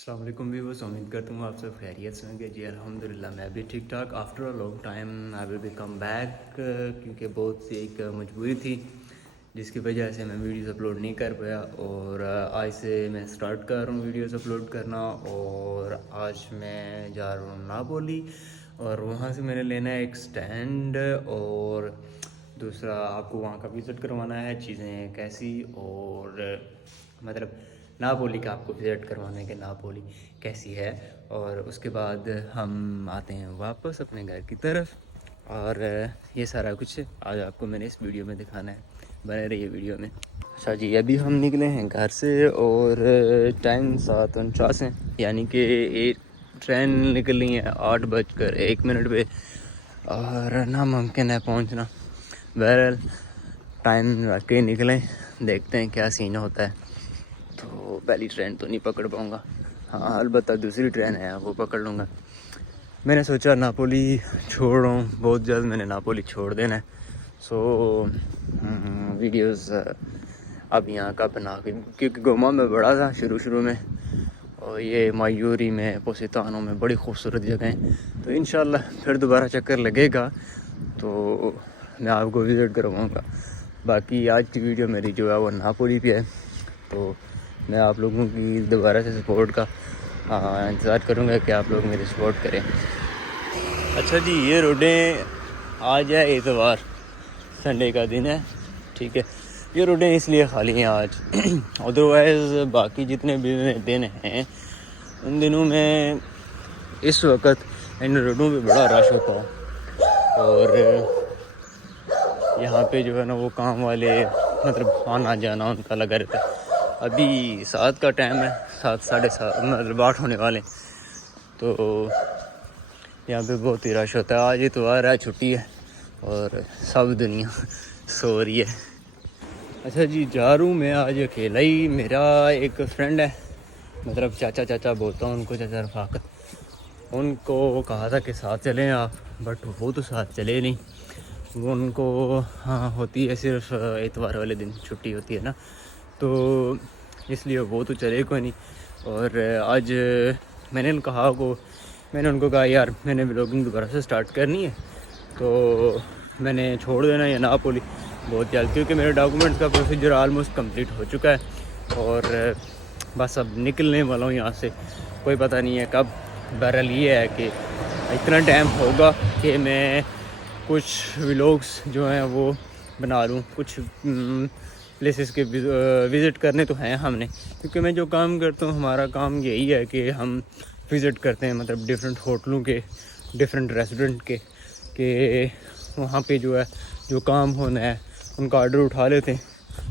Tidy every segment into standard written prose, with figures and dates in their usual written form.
अस्सलाम वालेकुम व्यूअर्स, उम्मीद करता हूँ आप सब खैरियत से होंगे। जी अल्हम्दुलिल्लाह मैं भी ठीक ठाक। After a long time I will be come back, क्योंकि बहुत सी एक मजबूरी थी जिसकी वजह से मैं वीडियोस अपलोड नहीं कर पाया। और आज से मैं स्टार्ट कर रहा हूँ वीडियोस अपलोड करना। और आज मैं जा रहा हूँ नापोली और वहाँ से मैंने लेना है एक स्टैंड, और दूसरा आपको वहाँ का विज़िट करवाना है, चीज़ें कैसी और मतलब नापोली का आपको विज़िट करवाने के नापोली कैसी है। और उसके बाद हम आते हैं वापस अपने घर की तरफ, और ये सारा कुछ आज आपको मैंने इस वीडियो में दिखाना है। बने रहिए वीडियो में। अच्छा जी, अभी हम निकले हैं घर से और टाइम 7:49 है, यानी कि एक ट्रेन निकली है 8:01 पे और नामुमकिन है पहुंचना। बहरहाल टाइम वाकई निकले, देखते हैं क्या सीन होता है। तो पहली ट्रेन तो नहीं पकड़ पाऊँगा, हाँ अलबत्ता दूसरी ट्रेन है वो पकड़ लूँगा। मैंने सोचा नापोली छोड़ रहा हूँ, बहुत जल्द मैंने नापोली छोड़ देना है। सो वीडियोस अब यहाँ का बना के, क्योंकि गोमा में बड़ा था शुरू में, और ये मायूरी में पोसितानो में बड़ी खूबसूरत जगह हैं। तो इंशाल्लाह फिर दोबारा चक्कर लगेगा तो मैं आपको विज़िट करवाऊँगा। बाकी आज की वीडियो मेरी जो है वो नापोली पे है, तो मैं आप लोगों की दोबारा से सपोर्ट का इंतज़ार करूँगा कि आप लोग मेरी सपोर्ट करें। अच्छा जी, ये रोडें आज है इतवार, संडे का दिन है, ठीक है। ये रोडें इसलिए खाली हैं आज अदरवाइज़ बाकी जितने भी दिन हैं उन दिनों में इस वक्त इन रोडों पे बड़ा रश होता है। और यहाँ पे जो है ना वो काम वाले मतलब आना जाना उनका लगा रहता है। अभी 7 का टाइम है, 7 7:30 मतलब 8 होने वाले, तो यहाँ पे बहुत ही रश होता है। आज इतवार है, छुट्टी है और सब दुनिया सो रही है। अच्छा जी, जा रहा हूँ मैं आज अकेला ही। मेरा एक फ्रेंड है, मतलब चाचा बोलता हूँ उनको, चाचा रफाकत, उनको कहा था कि साथ चलें आप, बट वो तो साथ चले नहीं। वो उनको हाँ होती है सिर्फ इतवार वाले दिन छुट्टी होती है ना, तो इसलिए वो तो चले कोई नहीं। और आज मैंने उनको कहा यार मैंने ब्लॉगिंग दोबारा से स्टार्ट करनी है, तो मैंने छोड़ देना या नापोली बहुत जल्द, क्योंकि मेरे डॉक्यूमेंट्स का प्रोसीजर ऑलमोस्ट कंप्लीट हो चुका है और बस अब निकलने वाला हूँ यहाँ से। कोई पता नहीं है कब। बहरहाल ये है कि इतना टाइम होगा कि मैं कुछ व्लॉग्स जो हैं वो बना लूँ, कुछ प्लेसेस के विज़िट करने तो हैं हमने, क्योंकि मैं जो काम करता हूँ हमारा काम यही है कि हम विज़िट करते हैं, मतलब डिफरेंट होटलों के, डिफरेंट रेस्टोरेंट के वहाँ पे जो है जो काम होना है उनका ऑर्डर उठा लेते हैं,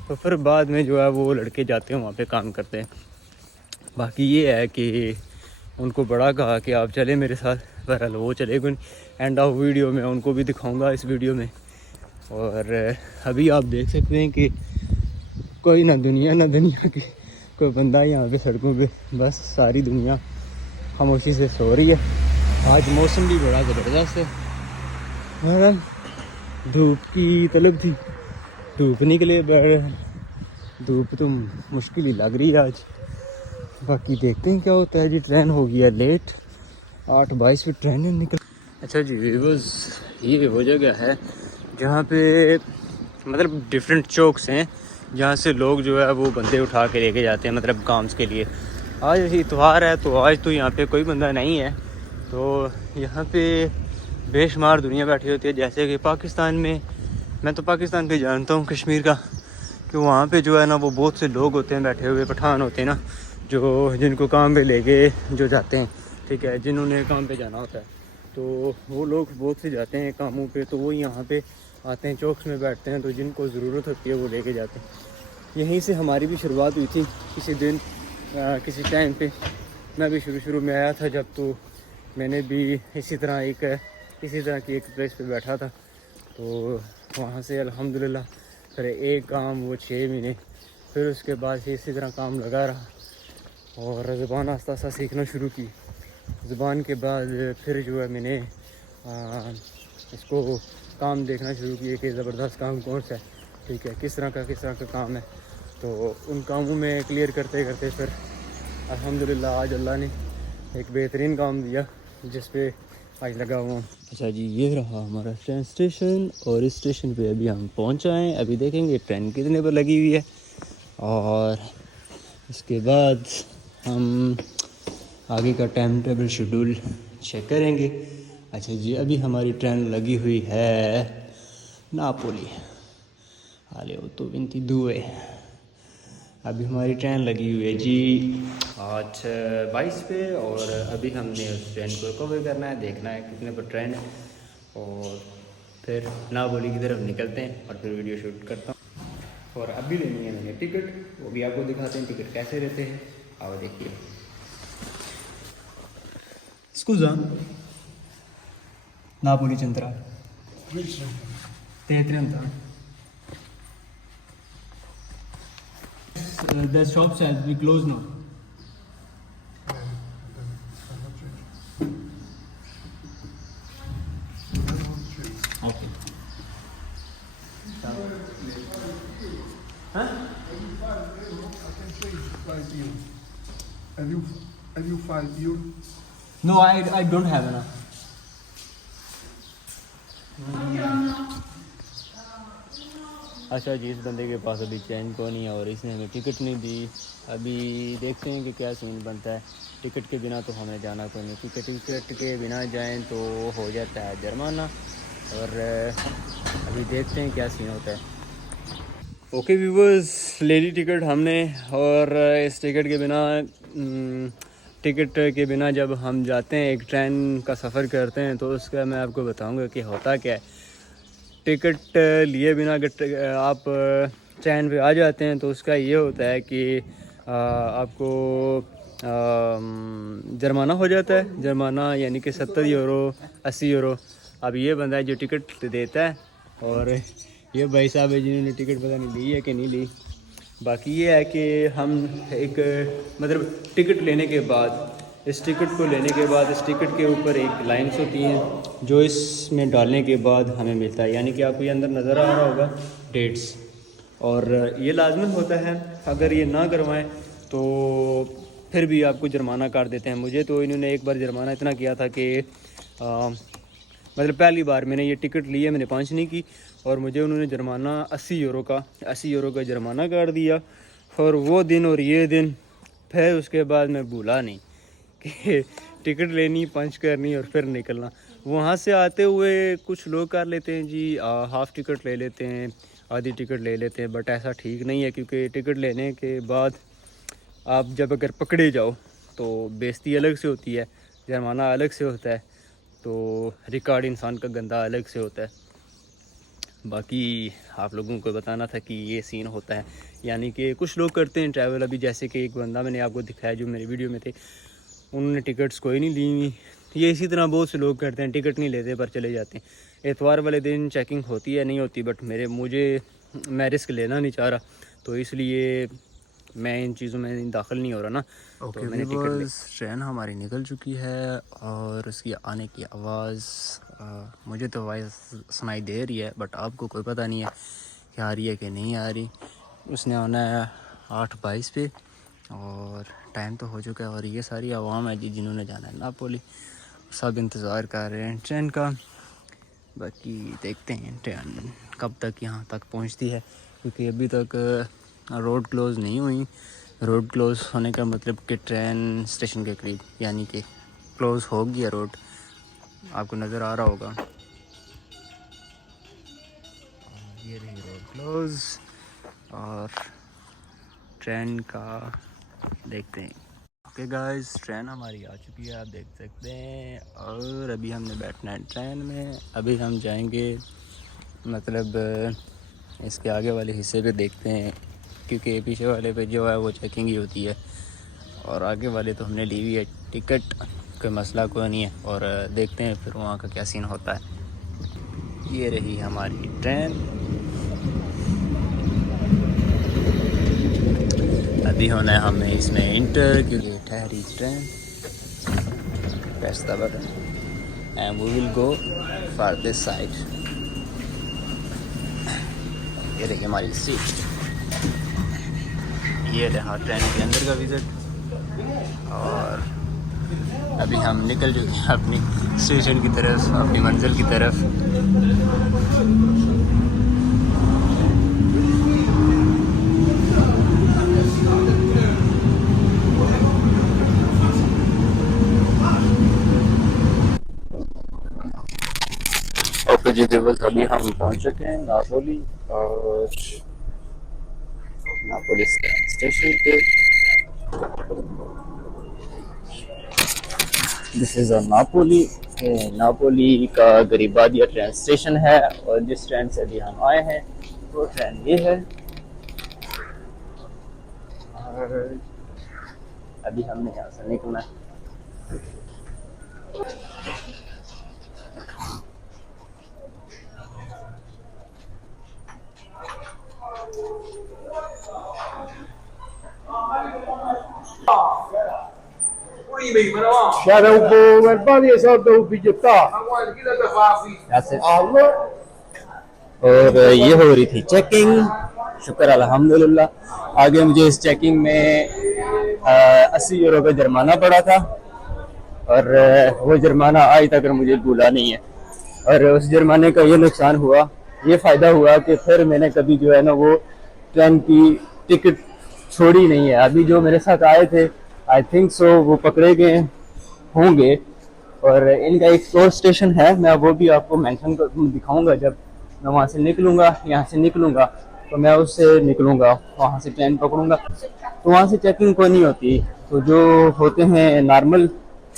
तो फिर बाद में जो है वो लड़के जाते हैं वहाँ पे काम करते हैं। बाकी ये है कि उनको बड़ा कहा कि आप चले मेरे साथ, बहरहाल वो चले गए। एंड ऑफ वीडियो में उनको भी दिखाऊंगा इस वीडियो में। और अभी आप देख सकते हैं कि कोई ना दुनिया के कोई बंदा यहाँ पे सड़कों पे, बस सारी दुनिया खामोशी से सो रही है। आज मौसम भी बड़ा ज़बरदस्त है, बहरहाल धूप की तलब थी, धूप निकले, धूप तो मुश्किल ही लग रही है आज। बाकी देखते हैं क्या होता है जी। ट्रेन हो गई है लेट, 8:22 पे ट्रेन निकल। अच्छा जी व्यूअर्स, ये वो जगह है जहाँ पे मतलब डिफरेंट चौक्स हैं जहाँ से लोग जो है वो बंदे उठा के लेके जाते हैं, मतलब काम के लिए। आज इतवार है तो आज तो यहाँ पे कोई बंदा नहीं है, तो यहाँ पे बेशुमार दुनिया बैठी होती है। जैसे कि पाकिस्तान में, मैं तो पाकिस्तान पे जानता हूँ कश्मीर का, कि वहाँ पे जो है ना वो बहुत से लोग होते हैं बैठे हुए, पठान होते हैं ना, जो जिनको काम पे लेके जो जाते हैं, ठीक है, जिन्होंने काम पे जाना होता है, तो वो लोग बहुत से जाते हैं कामों पे, तो वो यहाँ पे आते हैं, चौक्स में बैठते हैं, तो जिनको ज़रूरत होती है वो लेके जाते हैं। यहीं से हमारी भी शुरुआत हुई थी किसी दिन, किसी टाइम पे। मैं भी शुरू में आया था जब, तो मैंने भी इसी तरह की एक प्लेस पे बैठा था, तो वहाँ से अल्हम्दुलिल्लाह फिर एक काम वो 6 महीने, फिर उसके बाद से इसी तरह काम लगा रहा और ज़ुबान आस्ता आस्ता सीखना शुरू की। ज़ुबान के बाद फिर जो है मैंने इसको काम देखना शुरू किए कि ज़बरदस्त काम कौन सा है, ठीक है, किस तरह का काम है। तो उन कामों में क्लियर करते करते फिर अल्हम्दुलिल्लाह आज अल्लाह ने एक बेहतरीन काम दिया जिस पे आज लगा हुआ हूँ। अच्छा जी, ये रहा हमारा ट्रेन स्टेशन और इस स्टेशन पे अभी हम पहुँच आए हैं। अभी देखेंगे ट्रेन कितने पर लगी हुई है और इसके बाद हम आगे का टाइम टेबल शेड्यूल चेक करेंगे। अच्छा जी, अभी हमारी ट्रेन लगी हुई है नापोली, हाले वो तो 22 अभी हमारी ट्रेन लगी हुई है जी 8:22 पे और अभी हमने उस ट्रेन को कवर करना है, देखना है कितने पर ट्रेन है और फिर नापोली की तरफ निकलते हैं और फिर वीडियो शूट करता हूँ। और अभी लेनी है मैंने टिकट, वो भी आपको दिखाते हैं टिकट कैसे रहते हैं। आओ देखिए। Scusa, Napoli centrale. T30. The shop says we close now. Okay. Huh? I can change €5. Have you €5? No, I don't have enough. अच्छा जी, इस बंदे के पास अभी चैन को नहीं है और इसने हमें टिकट नहीं दी। अभी देखते हैं कि क्या सीन बनता है। टिकट के बिना तो हमें जाना कोई नहीं, क्योंकि टिकट के बिना जाएं तो हो जाता है जुर्माना। और अभी देखते हैं क्या सीन होता है। ओके व्यूवर्स, ले ली टिकट हमने और इस टिकट के बिना जब हम जाते हैं एक ट्रेन का सफ़र करते हैं तो उसका मैं आपको बताऊंगा कि होता क्या है। टिकट लिए बिना अगर आप ट्रेन पे आ जाते हैं तो उसका ये होता है कि आपको जुर्माना हो जाता है। जुर्माना यानी कि 70 यूरो 80 यूरो। अब ये बंदा है जो टिकट देता है और ये भाई साहब है जिन्होंने टिकट पता नहीं ली है कि नहीं ली। बाकी ये है कि हम एक मतलब टिकट लेने के बाद इस टिकट के ऊपर एक लाइन्स होती हैं जो इसमें डालने के बाद हमें मिलता है, यानी कि आपको ये अंदर नज़र आ रहा होगा डेट्स। और ये लाजमन होता है, अगर ये ना करवाएं तो फिर भी आपको जुर्माना काट देते हैं। मुझे तो इन्होंने एक बार जुर्माना इतना किया था कि मतलब पहली बार मैंने ये टिकट ली है, मैंने 5 नहीं की और मुझे उन्होंने जुर्माना 80 यूरो का जुर्माना काट दिया। और वो दिन और ये दिन फिर उसके बाद मैं भूला नहीं कि टिकट लेनी, पंच करनी और फिर निकलना। वहाँ से आते हुए कुछ लोग कर लेते हैं जी, हाफ़ टिकट ले लेते हैं, आधी टिकट ले लेते हैं, बट ऐसा ठीक नहीं है क्योंकि टिकट लेने के बाद आप जब अगर पकड़े जाओ तो बेइज्जती अलग से होती है, जुर्माना अलग से होता है, तो रिकॉर्ड इंसान का गंदा अलग से होता है। बाकी आप लोगों को बताना था कि ये सीन होता है, यानी कि कुछ लोग करते हैं ट्रैवल। अभी जैसे कि एक बंदा मैंने आपको दिखाया जो मेरी वीडियो में थे, उन्होंने टिकट्स कोई नहीं ली हुई। ये इसी तरह बहुत से लोग करते हैं, टिकट नहीं लेते पर चले जाते हैं। एतवार वाले दिन चेकिंग होती है नहीं होती, बट मैं रिस्क लेना नहीं चाह रहा, तो इसलिए मैं इन चीज़ों में दाखिल नहीं हो रहा ना। ओके व्यूअर्स, ट्रेन हमारी निकल चुकी है और उसकी आने की आवाज़ मुझे तो वॉइस सुनाई दे रही है, बट आपको कोई पता नहीं है कि आ रही है कि नहीं आ रही। उसने आना है 8:22 पे और टाइम तो हो चुका है। और ये सारी आवाम है जी जिन्होंने जाना है नापोली, सब इंतज़ार कर रहे हैं ट्रेन का। बाकी देखते हैं ट्रेन कब तक यहाँ तक पहुँचती है, क्योंकि अभी तक रोड क्लोज़ नहीं हुई। रोड क्लोज़ होने का मतलब कि ट्रेन स्टेशन के करीब, यानी कि क्लोज़ हो गया रोड, आपको नज़र आ रहा होगा। ये रही रोड क्लोज़ और ट्रेन का देखते हैं। ओके गाइस, ट्रेन हमारी आ चुकी है, आप देख सकते हैं। और अभी हमने बैठना है ट्रेन में। अभी हम जाएंगे मतलब इसके आगे वाले हिस्से पे देखते हैं, क्योंकि पीछे वाले पे जो है वो चेकिंग ही होती है और आगे वाले तो हमने ली हुई है टिकट, कोई मसला कोई नहीं है। और देखते हैं फिर वहाँ का क्या सीन होता है। ये रही हमारी ट्रेन, अभी होना है हमें इसमें इंटर, क्योंकि ठहरी train. Press the button and we will go for this side. ये रही हमारी सीट, ये रहा ट्रेन के अंदर का विज़िट। और अभी हम निकल चुके हैं अपनी स्टेशन की तरफ, अपनी मंजिल की तरफ। ओके जी, बस अभी हम पहुंच चुके हैं नापोली और नापोली स्टेशन पे। This is a Napoli. Napoli का गरीबादिया ट्रेन स्टेशन है और जिस ट्रेन से अभी हम आए हैं वो ट्रेन ये है। और अभी हमने यहाँ से निकलना है। C'era un po' verbali e soldi un bigliettato. Allah. और ये हो रही थी चेकिंग। शुक्र अल्हम्दुलिल्लाह। आगे मुझे इस चेकिंग में 80 यूरो का जुर्माना पड़ा था और वो जुर्माना आज तक मुझे भूला नहीं है। और उस जुर्माने का ये नुकसान हुआ, ये फ़ायदा हुआ कि फिर मैंने कभी जो है ना वो ट्रेन की टिकट छोड़ी नहीं है। अभी जो मेरे साथ आए थे आई थिंक सो वो पकड़े गए होंगे। और इनका एक और स्टेशन है, मैं वो भी आपको मेंशन कर दिखाऊंगा। जब मैं वहाँ से निकलूँगा, यहाँ से निकलूँगा तो मैं उससे निकलूँगा, वहाँ से ट्रेन पकड़ूँगा। तो वहाँ से चेकिंग कोई नहीं होती। तो जो होते हैं नॉर्मल,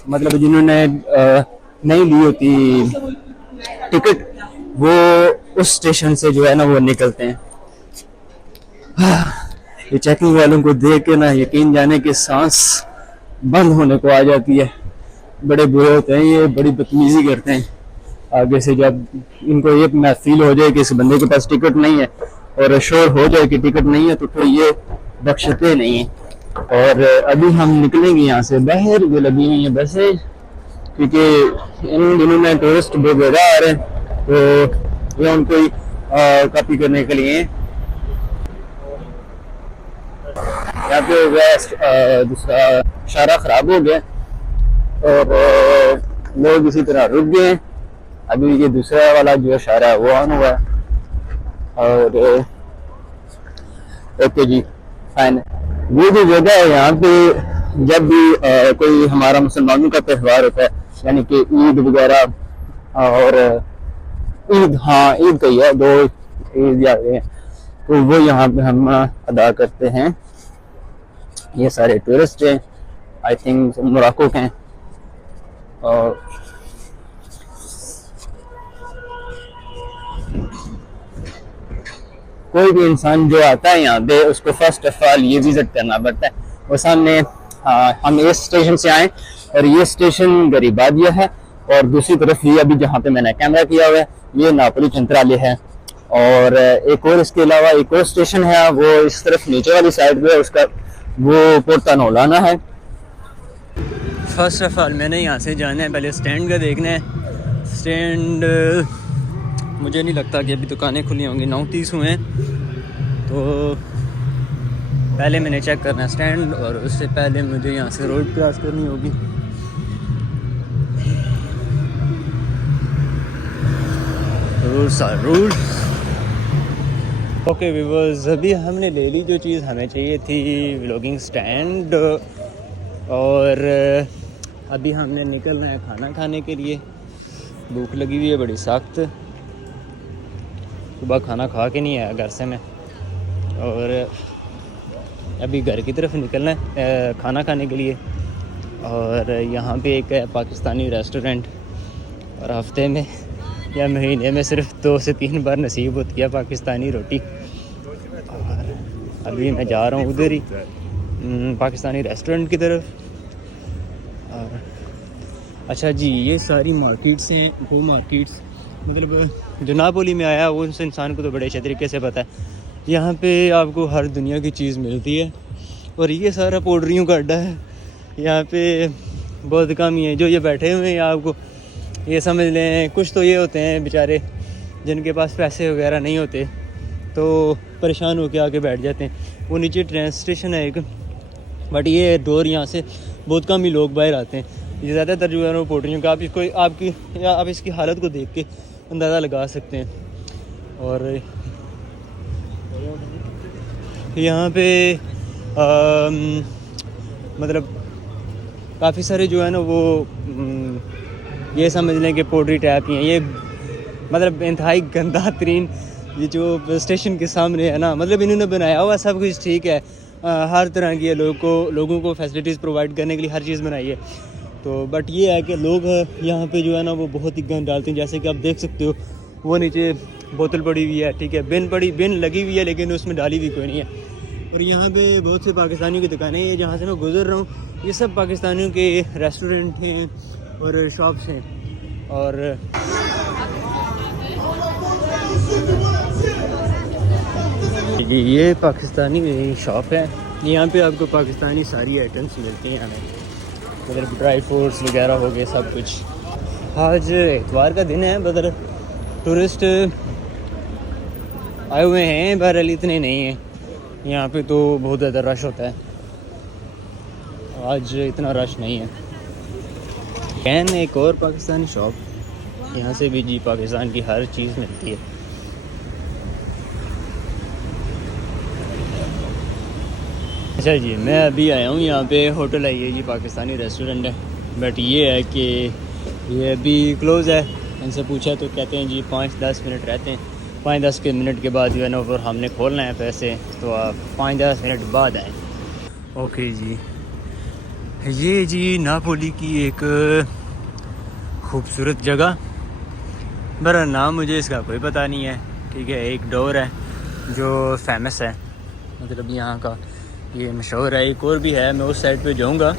मतलब जिन्होंने नहीं ली होती टिकट, वो उस स्टेशन से जो है ना वो निकलते हैं। ये चेकिंग वालों को देख के ना यकीन जाने कि सांस बंद होने को आ जाती है। बड़े बुरे होते हैं ये, बड़ी बदतमीजी करते हैं। आगे से जब इनको ये फील हो जाए कि इस बंदे के पास टिकट नहीं है और श्योर हो जाए कि टिकट नहीं है तो फिर ये बख्शते नहीं हैं। और अभी हम निकलेंगे यहाँ से बाहर। ये लगी हुई हैं बसें, क्योंकि इन दिनों में टूरिस्ट बहुत ज़्यादा आ रहे हैं तो ये उनको ही कॉपी करने के लिए। यहाँ पे हो गया दूसरा इशारा ख़राब हो गया और लोग इसी तरह रुक गए हैं। अभी ये दूसरा वाला जो इशारा है वो ऑन हुआ है। और ओके जी फाइन। ये जो जगह है यहाँ पे जब भी कोई हमारा मुसलमानों का त्यौहार होता है, यानी कि ईद वगैरह और ईद, हाँ ईद का ही है, 2 ईद आ गए हैं, तो वो यहाँ पे हम अदा करते हैं। ये सारे टूरिस्ट हैं, आई थिंक मोरक्को के हैं। और कोई भी इंसान जो आता है यहाँ पे उसको फर्स्ट ऑफ ऑल ये विजिट करना पड़ता है। वो सामने हम इस स्टेशन से आए और ये स्टेशन गरीबादिया है और दूसरी तरफ ये अभी जहाँ पे मैंने कैमरा किया हुआ है ये नापोली चंद्राले है। और एक और इसके अलावा एक और स्टेशन है वो इस तरफ नीचे वाली साइड पे, उसका वो पोर्ता नौलाना है। फर्स्ट ऑफ ऑल मैंने यहाँ से जाना है, पहले स्टैंड का देखना है। स्टैंड मुझे नहीं लगता कि अभी दुकानें खुली होंगी, 9:30 हुए हैं, तो पहले मैंने चेक करना है स्टैंड। और उससे पहले मुझे यहाँ से रोड क्रॉस करनी होगी। Rules are rules. Okay viewers, अभी हमने ले ली जो चीज़ हमें चाहिए थी, व्लॉगिंग स्टैंड। और अभी हमने निकलना है खाना खाने के लिए। भूख लगी हुई है बड़ी सख्त, सुबह खाना खा के नहीं आया घर से मैं, और अभी घर की तरफ निकलना है खाना खाने के लिए। और यहाँ पे एक है पाकिस्तानी रेस्टोरेंट, और हफ्ते में या महीने में सिर्फ 2 से 3 बार नसीब होती है पाकिस्तानी रोटी। और अभी मैं जा रहा हूँ उधर ही पाकिस्तानी रेस्टोरेंट की तरफ। और अच्छा जी, ये सारी मार्केट्स हैं, वो मार्केट्स मतलब जो नापोली में आया वो उस इंसान को तो बड़े अच्छे तरीके से पता है। यहाँ पे आपको हर दुनिया की चीज़ मिलती है। और ये सारा पोल्ट्रियों का अड्डा है। यहाँ पे बहुत कम ही है जो ये बैठे हुए हैं, आपको ये समझ लें कुछ तो ये होते हैं बेचारे जिनके पास पैसे वगैरह नहीं होते तो परेशान होकर आके बैठ जाते हैं। वो नीचे ट्रेन स्टेशन है एक, बट ये डोर यहाँ से बहुत कम ही लोग बाहर आते हैं। ये ज़्यादातर जो है ना वो पोल्ट्रियों का आप इसकी हालत को देख के अंदाज़ा लगा सकते हैं। और यहाँ पे मतलब काफ़ी सारे जो है ना वो ये समझ लें कि पोल्ट्री टैप ही हैं। ये मतलब इंतहाई गंदा तरीन ये जो स्टेशन के सामने है ना, मतलब इन्होंने बनाया हुआ सब कुछ ठीक है, हर तरह की लोगों को फैसिलिटीज़ प्रोवाइड करने के लिए हर चीज़ बनाई है। तो बट ये है कि लोग यहाँ पे जो है ना वो बहुत ही गंद डालते हैं। जैसे कि आप देख सकते हो वो नीचे बोतल पड़ी हुई है, ठीक है, बिन लगी हुई है, लेकिन उसमें डाली हुई कोई नहीं है। और यहाँ पे बहुत से पाकिस्तानियों की दुकानें हैं। जहाँ से मैं गुजर रहा हूँ ये सब पाकिस्तानियों के रेस्टोरेंट हैं और शॉप्स हैं। और ये पाकिस्तानी शॉप है। यहाँ पे आपको पाकिस्तानी सारी आइटम्स मिलती हैं हमें, मतलब ड्राई फ्रूट्स वगैरह हो गए सब कुछ। आज इतवार का दिन है, मतलब टूरिस्ट आए हुए हैं, बहरहाल इतने नहीं हैं यहाँ पे, तो बहुत ज़्यादा रश होता है। आज इतना रश नहीं है। कैन एक और पाकिस्तानी शॉप, यहाँ से भी जी पाकिस्तान की हर चीज़ मिलती है। अच्छा जी, मैं अभी आया हूँ यहाँ पे, होटल है ये जी, पाकिस्तानी रेस्टोरेंट है, बट ये है कि ये अभी क्लोज़ है। इनसे पूछा तो कहते हैं जी 5-10 मिनट रहते हैं, 5-10 मिनट के बाद जो है ना फिर हमने खोलना है पैसे, तो आप 5-10 मिनट बाद आएँ। ओके जी, ये जी नापोली की एक खूबसूरत जगह, बरा नाम मुझे इसका कोई पता नहीं है, ठीक है। एक डोर है जो फेमस है, मतलब यहाँ का ये मशहूर है। एक और भी है, मैं उस साइड पे जाऊँगा,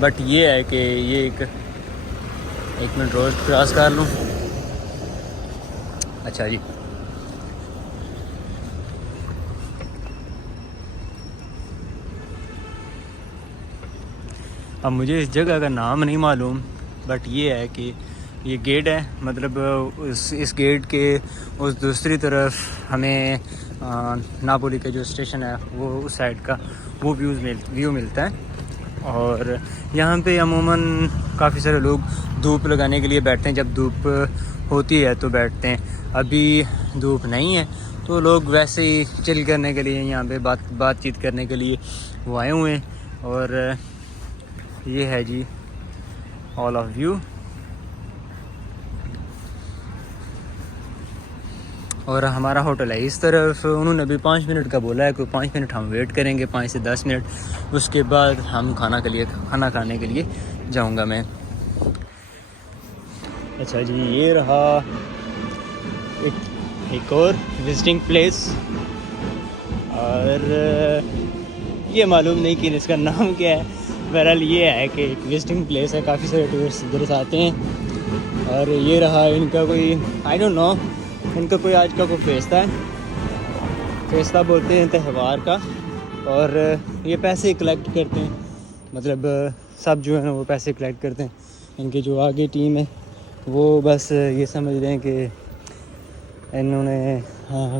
बट ये है कि ये एक मिनट रोड क्रॉस कर लूँ। अच्छा जी, अब मुझे इस जगह का नाम नहीं मालूम, बट ये है कि ये गेट है, मतलब इस गेट के उस दूसरी तरफ हमें नापोली का जो स्टेशन है वो उस साइड का वो व्यू मिलता है। और यहाँ पे अमूमन काफ़ी सारे लोग धूप लगाने के लिए बैठते हैं, जब धूप होती है तो बैठते हैं। अभी धूप नहीं है तो लोग वैसे ही चिल करने के लिए यहाँ पे बातचीत करने के लिए वो आए हुए हैं। और ये है जी हॉल ऑफ व्यू। और हमारा होटल है इस तरफ। उन्होंने अभी 5 मिनट का बोला है, कोई 5 मिनट हम वेट करेंगे, 5 से 10 मिनट, उसके बाद हम खाना खाने के लिए जाऊंगा मैं। अच्छा जी, ये रहा एक और विजिटिंग प्लेस, और ये मालूम नहीं कि इसका नाम क्या है। बहरहाल ये है कि एक विजिटिंग प्लेस है, काफ़ी सारे टूरिस्ट इधर से आते हैं। और ये रहा इनका कोई, आई डोंट नो, इनका कोई आज का कोई फेस्ता बोलते हैं त्यौहार का। और ये पैसे कलेक्ट करते हैं, मतलब सब जो है ना वो पैसे कलेक्ट करते हैं। इनकी जो आगे टीम है वो बस ये समझ रहे हैं कि इन्होंने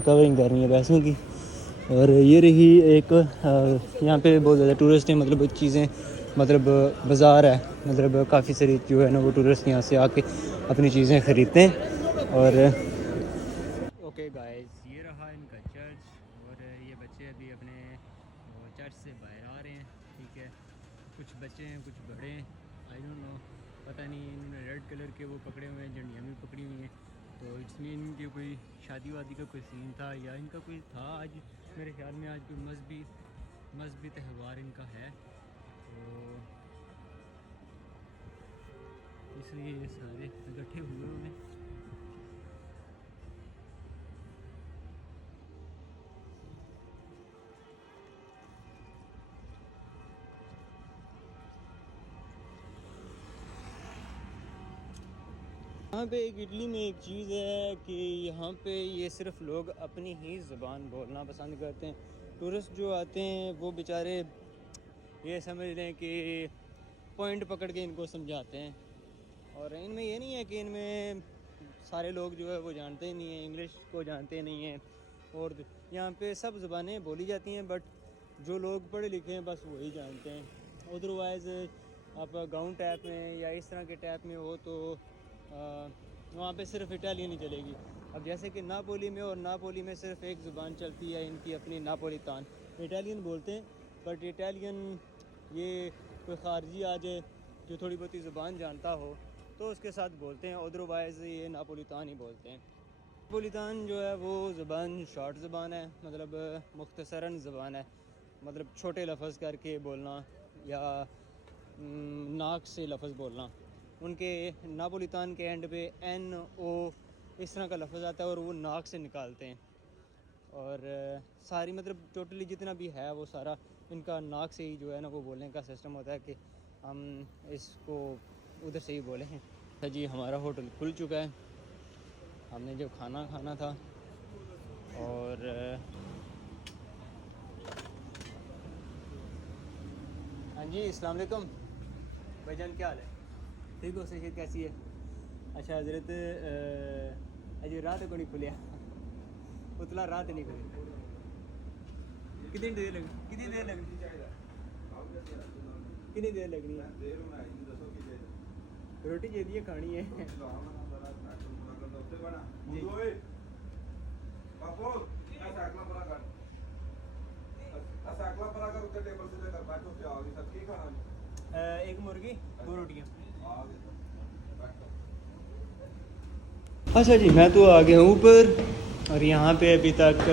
कवरिंग करनी है पैसों की। और ये रही एक यहाँ पे बहुत ज़्यादा टूरिस्ट हैं, मतलब चीज़ें, मतलब बाज़ार है, मतलब काफ़ी सारी जो है ना वो टूरिस्ट यहाँ से आके अपनी चीज़ें ख़रीदते हैं। और ओके गाइस, ये रहा इनका चर्च, और ये बच्चे अभी अपने चर्च से बाहर आ रहे हैं, ठीक है। कुछ बच्चे हैं, कुछ बड़े हैं, आई डोंट नो, पता नहीं। इन्होंने रेड कलर के वो पकड़े हुए हैं, झंडियाँ भी पकड़ी हुई हैं, तो इसमें इनकी कोई शादी वादी का कोई सीन था या इनका कोई था आज, मेरे ख्याल में आज कोई मजहबी त्यौहार इनका है, तो इसलिए ये सारे इकट्ठे हुए हुए हैं। यहाँ पे एक इटली में एक चीज़ है कि यहाँ पे ये सिर्फ लोग अपनी ही ज़ुबान बोलना पसंद करते हैं। टूरिस्ट जो आते हैं वो बेचारे ये समझ लें कि पॉइंट पकड़ के इनको समझाते हैं, और इनमें ये नहीं है कि इनमें सारे लोग जो है वो जानते ही नहीं हैं, इंग्लिश को जानते नहीं हैं। और यहाँ पे सब ज़ुबानें बोली जाती हैं, बट जो लोग पढ़े लिखे हैं बस वही जानते हैं। अदरवाइज़ आप गाँव टैप में या इस तरह के टैप में हो तो वहाँ पे सिर्फ इटालियन ही चलेगी। अब जैसे कि नापोली में, और नापोली में सिर्फ एक ज़ुबान चलती है इनकी अपनी, नापोलितान। इटालियन बोलते हैं, बट इटालियन ये कोई ख़ारजी आ जाए जो थोड़ी बहुत ज़ुबान जानता हो तो उसके साथ बोलते हैं, अदरवाइज़ ये नापोलितान ही बोलते हैं। नापोलितान जो है वो ज़ुबान शॉर्ट ज़ुबान है, मतलब मुख्तसरन ज़ुबान है, मतलब छोटे लफ्ज़ करके बोलना या नाक से लफ्ज़ बोलना। उनके नापोलितान के एंड पे NO इस तरह का लफ्ज़ आता है और वो नाक से निकालते हैं। और सारी मतलब टोटली जितना भी है वो सारा इनका नाक से ही जो है ना वो बोलने का सिस्टम होता है कि हम इसको उधर से ही बोले हैं। अच्छा जी, हमारा होटल खुल चुका है, हमने जो खाना खाना था। और हाँ जी, अस्सलाम वालेकुम भाईजान, क्या हाल है? ठीक हो? सेहत कैसी है? अच्छा हजरत, अजय रात को नहीं खुलिया, उतला रात नहीं खुली। कितनी देर लगनी है? कितनी देर लगनी है? रोटी चाहिए है, खानी है एक मुर्गी, 2 रोटियाँ। अच्छा जी, मैं तो आ गया हूँ ऊपर, और यहाँ पे अभी तक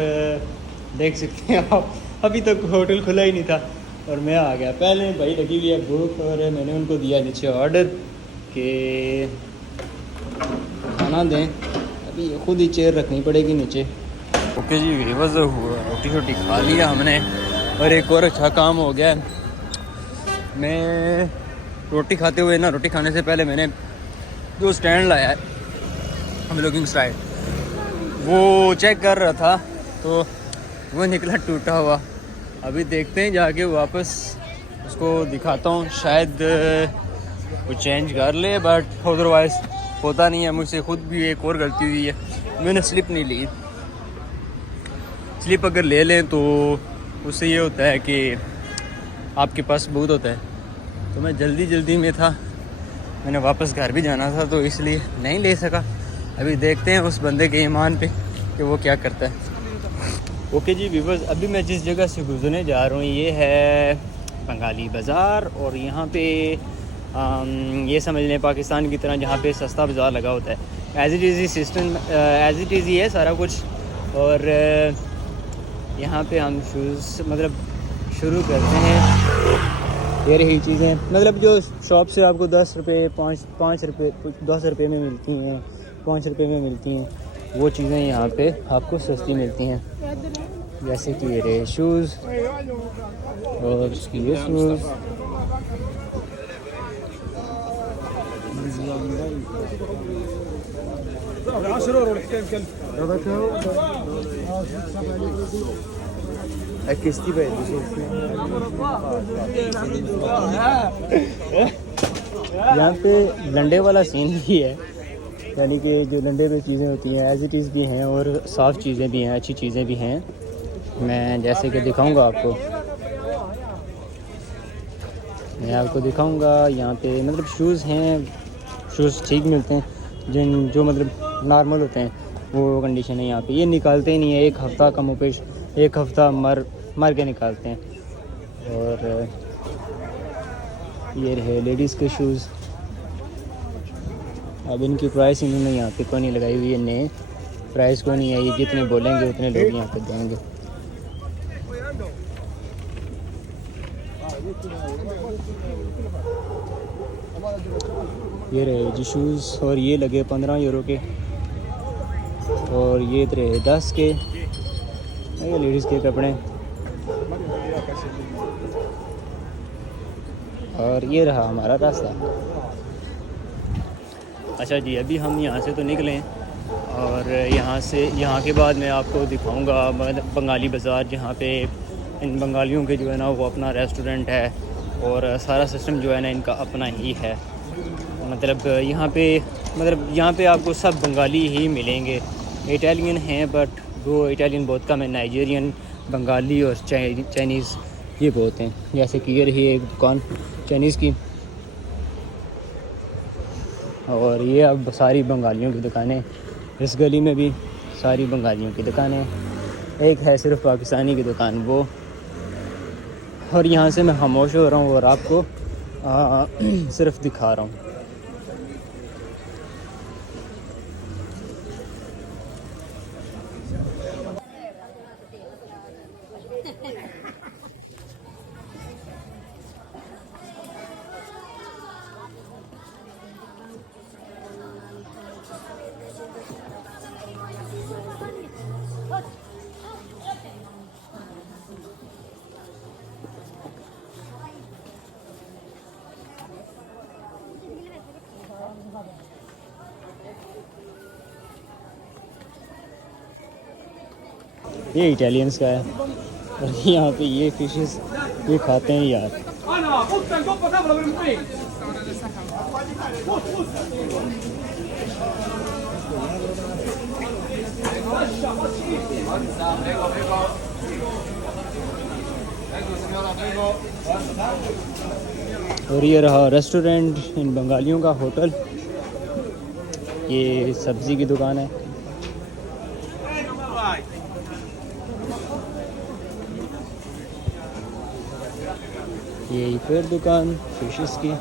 देख सकते हैं आप, अभी तक होटल खुला ही नहीं था और मैं आ गया पहले। भाई लगी हुई है भूख और मैंने उनको दिया नीचे ऑर्डर कि खाना दें। अभी खुद ही चेयर रखनी पड़ेगी नीचे। ओके जी, बस रोटी शोटी खा लिया हमने, और एक और अच्छा काम हो गया। मैं रोटी खाते हुए ना, रोटी खाने से पहले मैंने जो स्टैंड लाया है व्लॉगिंग स्टाइल, वो चेक कर रहा था तो वो निकला टूटा हुआ। अभी देखते हैं जाके वापस उसको दिखाता हूँ, शायद वो चेंज कर ले, बट अदरवाइज़ होता नहीं है। मुझसे खुद भी एक और गलती हुई है, मैंने स्लिप नहीं ली। स्लिप अगर ले लें तो उससे ये होता है कि आपके पास सबूत होता है। तो मैं जल्दी में था, मैंने वापस घर भी जाना था तो इसलिए नहीं ले सका। अभी देखते हैं उस बंदे के ईमान पे कि वो क्या करता है। ओके जी व्यूअर्स, अभी मैं जिस जगह से गुजरने जा रहा हूँ ये है बंगाली बाज़ार, और यहाँ पे ये समझ लें पाकिस्तान की तरह जहाँ पे सस्ता बाज़ार लगा होता है। एज़ इट इज़ ही सिस्टम, एज़ इट इज़ ही है सारा कुछ। और यहाँ पे हम शूज़ मतलब शुरू करते हैं। ये रही चीज़ें, मतलब जो शॉप से आपको 10 रुपये 5 रुपये 10 रुपये में मिलती हैं, 5 रुपये में मिलती हैं, वो चीज़ें यहाँ पे आपको सस्ती मिलती हैं। जैसे कि ये रहे शूज़, और इसकी ये शूज़। किस्ती पे यहाँ पे लंडे वाला सीन भी है, यानी कि जो लंडे पे चीज़ें होती हैं एज इट इज़ भी हैं, और साफ़ चीज़ें भी हैं, अच्छी चीज़ें भी हैं। मैं जैसे कि दिखाऊंगा आपको, मैं आपको दिखाऊंगा। यहाँ पे मतलब शूज़ हैं, शूज़ ठीक मिलते हैं, जो मतलब नॉर्मल होते हैं वो कंडीशन है यहाँ पे। ये निकालते ही नहीं है, एक हफ़्ता कम उपेश, एक हफ़्ता मर के निकालते हैं। और ये रहे लेडीज़ के शूज़। अब इनकी प्राइस इन्होंने यहाँ पे कोई नहीं लगाई हुई है, नए प्राइस को नहीं है, ये जितने बोलेंगे उतने लोग यहाँ पे देंगे। ये रहे जी शूज़, और ये लगे 15 यूरो के, और ये रहे 10 के। ये लेडीज़ के कपड़े, और ये रहा हमारा रास्ता। अच्छा जी, अभी हम यहाँ से तो निकलें, और यहाँ के बाद मैं आपको दिखाऊंगा बंगाली बाज़ार, जहाँ पे इन बंगालियों के जो है ना वो अपना रेस्टोरेंट है, और सारा सिस्टम जो है ना इनका अपना ही है। मतलब यहाँ पे आपको सब बंगाली ही मिलेंगे। इटालियन हैं बट वो इटालियन बहुत कम है, नाइजीरियन, बंगाली और चाइनीज़ ये बहुत हैं, जैसे कि ये रही एक दुकान चाइनीज़ की, और ये अब सारी बंगालियों की दुकानें। इस गली में भी सारी बंगालियों की दुकानें, एक है सिर्फ पाकिस्तानी की दुकान वो। और यहाँ से मैं खामोश हो रहा हूँ और आपको सिर्फ दिखा रहा हूँ। ये इटालियंस का है, और यहाँ पे ये फिशेस ये खाते हैं यार। और ये रहा रेस्टोरेंट इन बंगालियों का, होटल। ये सब्ज़ी की दुकान है। ये एक और दुकान फिशेस की,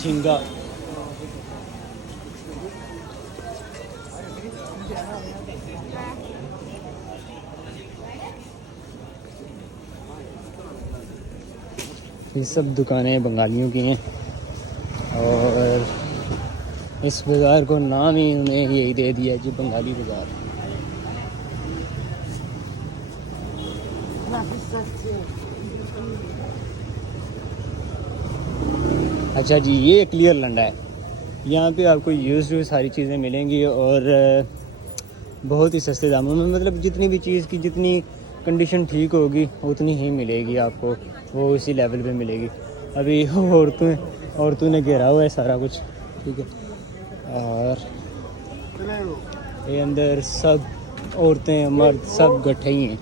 झींगा। ये सब दुकानें बंगालियों की हैं, और इस बाज़ार को नाम ही उन्हें यही दे दिया जी, बंगाली बाज़ार। अच्छा जी, ये क्लियर लंडा है। यहाँ पे आपको यूज़ सारी चीज़ें मिलेंगी, और बहुत ही सस्ते दामों में। मतलब जितनी भी चीज़ की जितनी कंडीशन ठीक होगी उतनी ही मिलेगी आपको, वो उसी लेवल पे मिलेगी। अभी औरतों ने घेरा हुआ है सारा कुछ, ठीक है। और ये अंदर सब औरतें मर्द सब इकट्ठे ही हैं,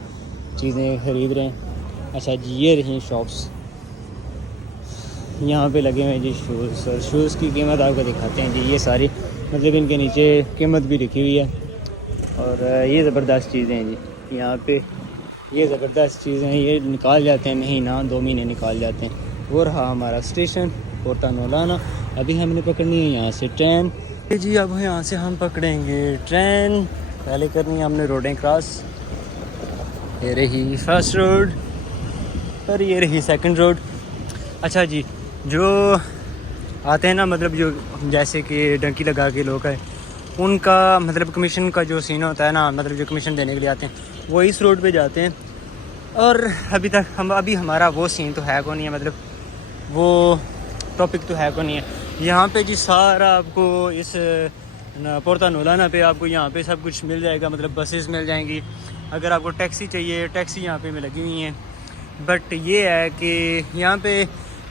चीज़ें ख़रीद रहे हैं। अच्छा जी, ये रही शॉप्स, यहाँ पे लगे हुए हैं जी शूज़, और शूज़ की कीमत आपको दिखाते हैं जी। ये सारी मतलब इनके नीचे कीमत भी लिखी हुई है। और ये ज़बरदस्त चीज़ें हैं जी यहाँ पे, ये ज़बरदस्त चीज़ें हैं। ये निकाल जाते हैं महीना 2 महीने निकाल जाते हैं। वो रहा हमारा स्टेशन पोर्ता नोलाना। अभी हमने पकड़नी है यहाँ से ट्रेन जी। अब यहाँ से हम पकड़ेंगे ट्रेन। पहले करनी है हमने रोडें क्रॉस। ये रही फर्स्ट रोड और ये रही सेकंड रोड। अच्छा जी, जो आते हैं ना, मतलब जो जैसे कि डंकी लगा के लोग हैं, उनका मतलब कमीशन का जो सीन होता है ना, मतलब जो कमीशन देने के लिए आते हैं वो इस रोड पे जाते हैं। और अभी हमारा वो सीन तो है को नहीं है, मतलब वो टॉपिक तो है को नहीं है। यहाँ पे जी सारा आपको इस पोर्ता नोलाना पे आपको यहाँ पे सब कुछ मिल जाएगा। मतलब बसेस मिल जाएंगी, अगर आपको टैक्सी चाहिए टैक्सी यहाँ पे में लगी हुई हैं। बट ये है कि यहाँ पे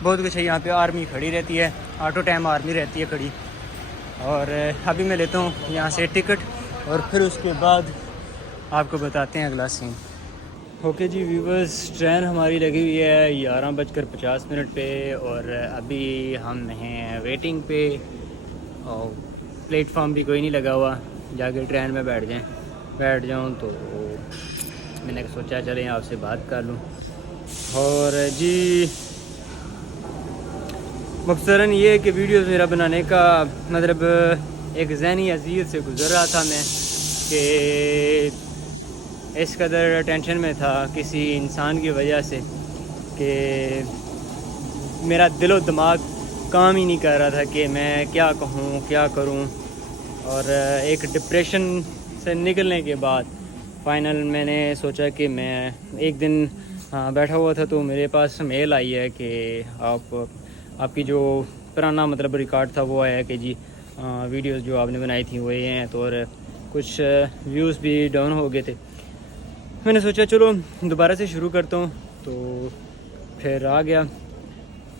बहुत कुछ है। यहाँ पे आर्मी खड़ी रहती है, ऑटो टाइम आर्मी रहती है खड़ी। और अभी मैं लेता हूँ यहाँ से टिकट, और फिर उसके बाद आपको बताते हैं अगला सीन। ओके जी व्यूवर्स, ट्रेन हमारी लगी हुई है 11:50 पे, और अभी हम हैं वेटिंग पे, और प्लेटफॉर्म भी कोई नहीं लगा हुआ। जाके ट्रेन में बैठ जाऊँ तो मैंने सोचा चलें आपसे बात कर लूँ। और जी मकसरन ये है कि वीडियोस मेरा बनाने का मतलब एक ज़हनी अजीज़ से गुज़र रहा था मैं, कि इस कदर टेंशन में था किसी इंसान की वजह से कि मेरा दिलो दिमाग काम ही नहीं कर रहा था कि मैं क्या कहूँ क्या करूँ। और एक डिप्रेशन से निकलने के बाद फ़ाइनल मैंने सोचा कि मैं एक दिन बैठा हुआ था तो मेरे पास मेल आई है कि आपकी जो पुराना मतलब रिकॉर्ड था वो आया कि जी वीडियोस जो आपने बनाई थी वो ये हैं, तो और कुछ व्यूज़ भी डाउन हो गए थे। मैंने सोचा चलो दोबारा से शुरू करता हूँ, तो फिर आ गया।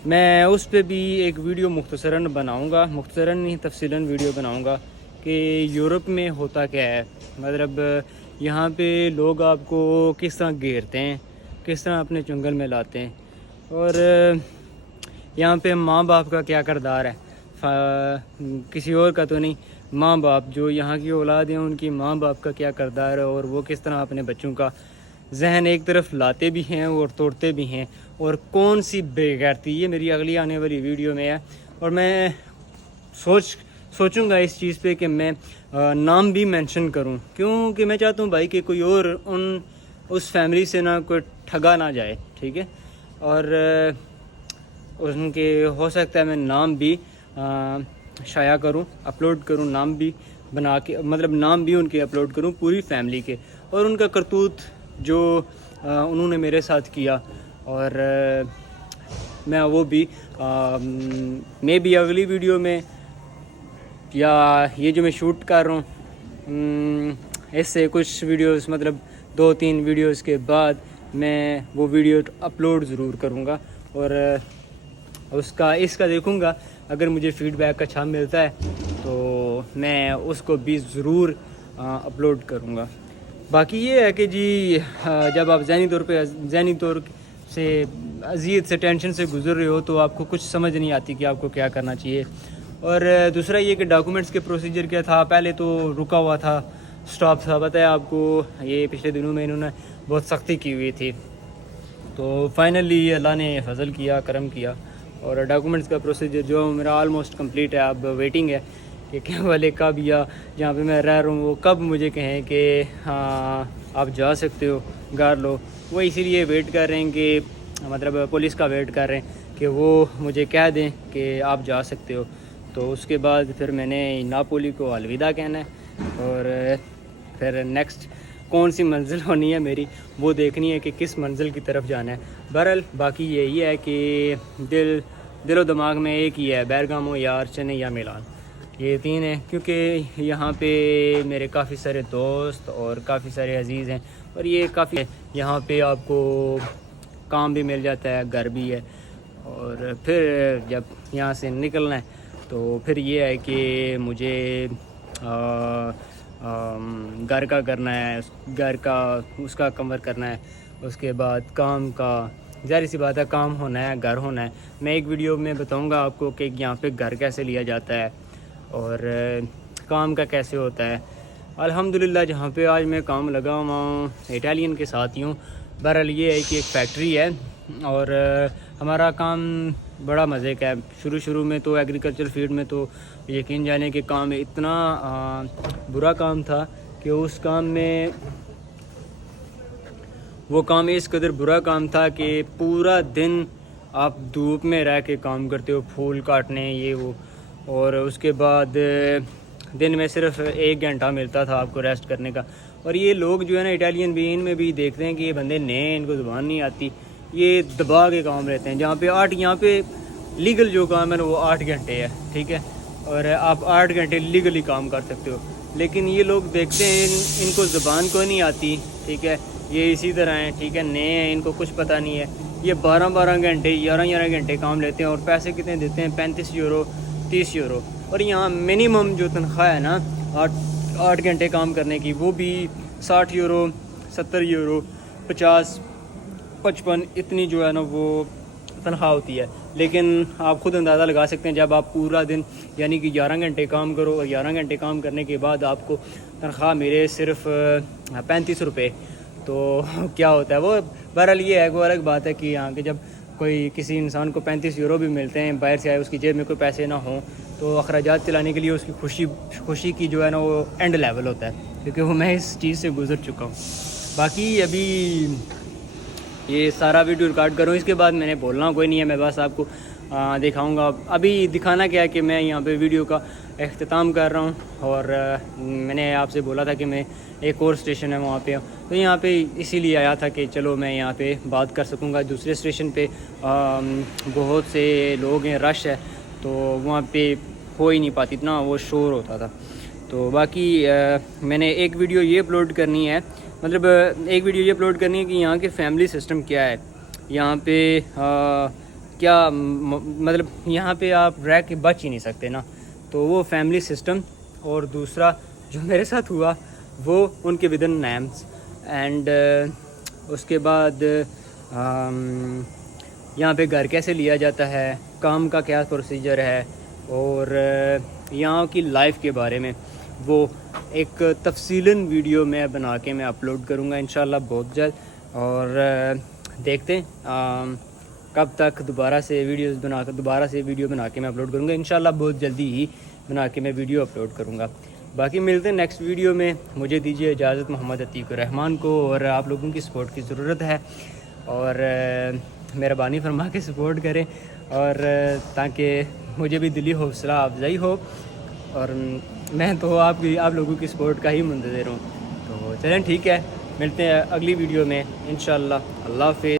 मैं उस पे भी एक वीडियो मुख्तसरन बनाऊँगा, मुख्तसरन नहीं तफसीलन वीडियो बनाऊँगा कि यूरोप में होता क्या है। मतलब यहाँ पे लोग आपको किस तरह घेरते हैं, किस तरह अपने चुंगल में लाते हैं। और यहाँ पे माँ बाप का क्या किरदार है, किसी और का तो नहीं, माँ बाप जो यहाँ की औलाद हैं उनकी माँ बाप का क्या किरदार है और वो किस तरह अपने बच्चों का जहन एक तरफ लाते भी हैं और तोड़ते भी हैं। और कौन सी बेगैरती, ये मेरी अगली आने वाली वीडियो में है। और मैं सोचूंगा इस चीज़ पे कि मैं नाम भी मेंशन करूं, क्योंकि मैं चाहता हूं भाई कि कोई और उस फैमिली से ना कोई ठगा ना जाए, ठीक है। और उनके हो सकता है मैं नाम भी शाया करूं, अपलोड करूं, नाम भी बना के, मतलब नाम भी उनके अपलोड करूं पूरी फैमिली के, और उनका करतूत जो उन्होंने मेरे साथ किया। और मैं वो भी मे भी अगली वीडियो में, या ये जो मैं शूट कर रहा हूँ इससे कुछ वीडियोस, मतलब 2-3 वीडियोस के बाद मैं वो वीडियो अपलोड ज़रूर करूँगा। और इसका देखूँगा, अगर मुझे फ़ीडबैक अच्छा मिलता है तो मैं उसको भी ज़रूर अपलोड करूँगा। बाकी ये है कि जी जब आप ज़हनी तौर से अज़ियत से, टेंशन से गुज़र रहे हो तो आपको कुछ समझ नहीं आती कि आपको क्या करना चाहिए। और दूसरा ये कि डॉक्यूमेंट्स के प्रोसीजर क्या था, पहले तो रुका हुआ था, स्टॉप था, पता है आपको, ये पिछले दिनों में इन्होंने बहुत सख्ती की हुई थी। तो फाइनली अल्लाह ने फजल किया, करम किया, और डॉक्यूमेंट्स का प्रोसीजर जो मेरा ऑलमोस्ट कंप्लीट है। अब वेटिंग है कि क्या वाले कब, या जहाँ पे मैं रह रहा हूँ वो कब मुझे कहें कि हाँ आप जा सकते हो, गार लो। वो इसीलिए वेट कर रहे हैं कि, मतलब पुलिस का वेट कर रहे हैं कि वो मुझे कह दें कि आप जा सकते हो। तो उसके बाद फिर मैंने नापोली को अलविदा कहना है, और फिर नेक्स्ट कौन सी मंजिल होनी है मेरी, वो देखनी है कि किस मंजिल की तरफ जाना है। बहरहाल बाकी यही है कि दिलो दिमाग में एक ही है, बेरगामो या अर्चने या मिलान, ये 3 है। क्योंकि यहाँ पे मेरे काफ़ी सारे दोस्त और काफ़ी सारे अजीज़ हैं, और ये काफ़ी, यहाँ पे आपको काम भी मिल जाता है, घर भी है। और फिर जब यहाँ से निकलना है तो फिर ये है कि मुझे घर का करना है, घर का उसका कवर करना है, उसके बाद काम का, ज़ाहिर सी बात है काम होना है, घर होना है। मैं एक वीडियो में बताऊंगा आपको कि यहाँ पे घर कैसे लिया जाता है और काम का कैसे होता है। अल्हम्दुलिल्लाह जहाँ पे आज मैं काम लगा हुआ हूँ इटालियन के साथ ही हूँ। बहरहाल ये है कि एक फैक्ट्री है और हमारा काम बड़ा मज़े का है। शुरू में तो एग्रीकल्चर फील्ड में तो यकीन जाने कि काम इतना बुरा काम था कि उस काम में, वो काम इस कदर बुरा काम था कि पूरा दिन आप धूप में रह के काम करते हो, फूल काटने ये वो, और उसके बाद दिन में सिर्फ 1 घंटा मिलता था आपको रेस्ट करने का। और ये लोग जो है ना इटालियन भी, इनमें भी देखते हैं कि ये बंदे नए, इनको ज़ुबान नहीं आती, ये दबा के काम रहते हैं। जहाँ पे यहाँ पे लीगल जो काम है ना वो 8 घंटे है, ठीक है, और आप 8 घंटे लीगली काम कर सकते हो। लेकिन ये लोग देखते हैं इनको ज़ुबान को नहीं आती, ठीक है, ये इसी तरह हैं, ठीक है, नए हैं, इनको कुछ पता नहीं है। ये 12 घंटे 11 घंटे काम लेते हैं और पैसे कितने देते हैं, 35 यूरो 30 यूरो। और यहाँ मिनिमम जो तनख्वाह है ना 8 घंटे काम करने की, वो भी 60 यूरो 70 यूरो 50 55 इतनी जो है ना वो तनख्वाह होती है। लेकिन आप ख़ुद अंदाज़ा लगा सकते हैं, जब आप पूरा दिन यानी कि 11 घंटे काम करो और 11 घंटे काम करने के बाद आपको तनख्वाह मिले सिर्फ 35 रुपये, तो क्या होता है वो। बहरहाल ये है, वो अलग बात है कि यहाँ के जब कोई किसी इंसान को 35 यूरो भी मिलते हैं, बाहर से आए, उसकी जेब में कोई पैसे ना हों, तो अखराजात चलाने के लिए उसकी खुशी की जो है ना वो एंड लेवल होता है, क्योंकि वो मैं इस चीज़ से गुज़र चुका हूँ। बाकी अभी ये सारा वीडियो रिकॉर्ड करूँ, इसके बाद मैंने बोलना कोई नहीं है, मैं बस आपको दिखाऊंगा। अभी दिखाना क्या है कि मैं यहाँ पे वीडियो का अख्ताम कर रहा हूँ, और मैंने आपसे बोला था कि मैं एक और स्टेशन है वहाँ पे, तो यहाँ पे इसीलिए आया था कि चलो मैं यहाँ पे बात कर सकूँगा। दूसरे स्टेशन पे बहुत से लोग हैं, रश है, तो वहाँ पे हो ही नहीं पाती, इतना वो शोर होता था। तो बाकी मैंने एक वीडियो ये अपलोड करनी है, मतलब एक वीडियो ये अपलोड करनी है कि यहाँ के फैमिली सिस्टम क्या है, यहाँ पे क्या मतलब यहाँ पे आप रह के बच ही नहीं सकते ना, तो वो फैमिली सिस्टम। और दूसरा जो मेरे साथ हुआ वो उनके विदन नेम्स, एंड उसके बाद यहाँ पे घर कैसे लिया जाता है, काम का क्या प्रोसीजर है, और यहाँ की लाइफ के बारे में वो एक तफसीलन वीडियो मैं बना के मैं अपलोड करूँगा इंशाल्लाह बहुत जल्द। और देखते हैं कब तक दोबारा से वीडियो बना के मैं अपलोड करूँगा। इंशाल्लाह बहुत जल्दी ही बना के मैं वीडियो अपलोड करूँगा। बाकी मिलते हैं नेक्स्ट वीडियो में। मुझे दीजिए इजाज़त, मोहम्मद अतीक रहमान को। और आप लोगों की सपोर्ट की ज़रूरत है और मेहरबानी फरमा के सपोर्ट करें, और ताकि मुझे भी दिली हौसला अफजाई हो, और मैं तो आप लोगों की सपोर्ट का ही मुंतज़िर हूँ। तो चलें ठीक है, मिलते हैं अगली वीडियो में इंशाल्लाह। अल्लाह हाफ़िज़।